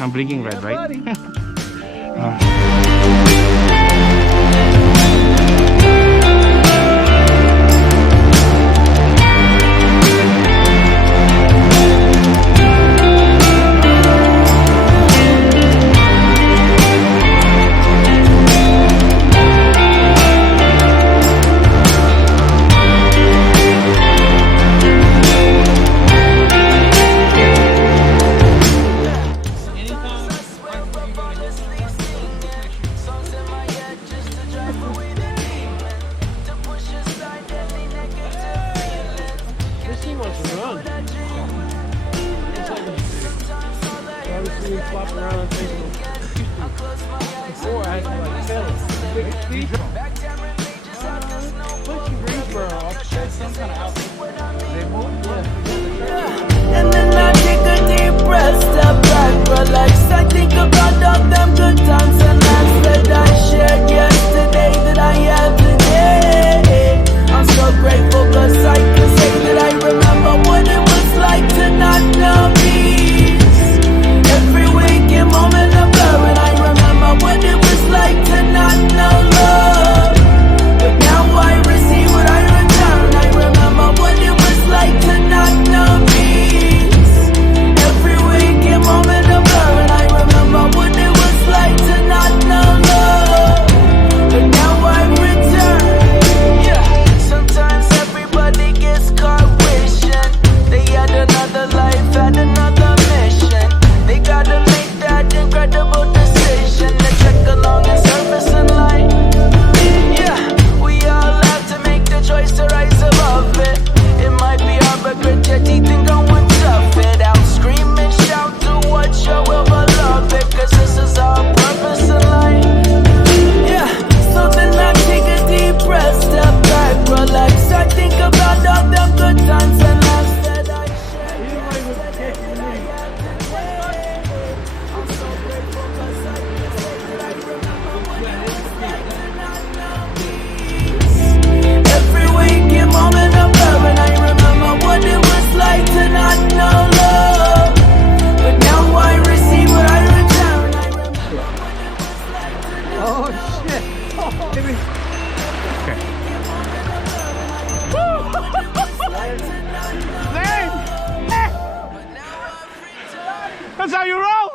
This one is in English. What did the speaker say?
I'm blinking red, right? Flopping around on Facebook. Before I had to like tell it. Big speed. Pushing Greensboro off. Some kind of outfit. They moved. Yeah. And then I take a deep breath, step back, relax. I think about all them good times and laughs that I shared yesterday that I have today. I'm so grateful 'cause I can say that I remember what it was like to not know peace. Every waking moment of love, and I remember what it was like to not know love. But now I receive what I return. I remember what it was like to not know peace. Every waking moment of love, and I remember what it was like to not know love. But now I return. Yeah. Sometimes everybody gets caught wishing they had another life, had another mission. They gotta make that incredible decision to check along and surface in light. Yeah, we all have to make the choice to rise above it. It might be hard, but grit your teeth and go and tough it out. Scream and shout to what your will beloved, 'cause this is our purpose in life. Yeah, so then I take a deep breath, step back, relax. I think about all the good times and laughs that I shared. I'm so grateful 'cause I can say that I remember what it was like to not know peace. Every waking moment of love, and I remember what it was like to not know love. But now I receive what I return. I remember what it was like to know Oh shit. Oh, baby. Okay. That's how you roll!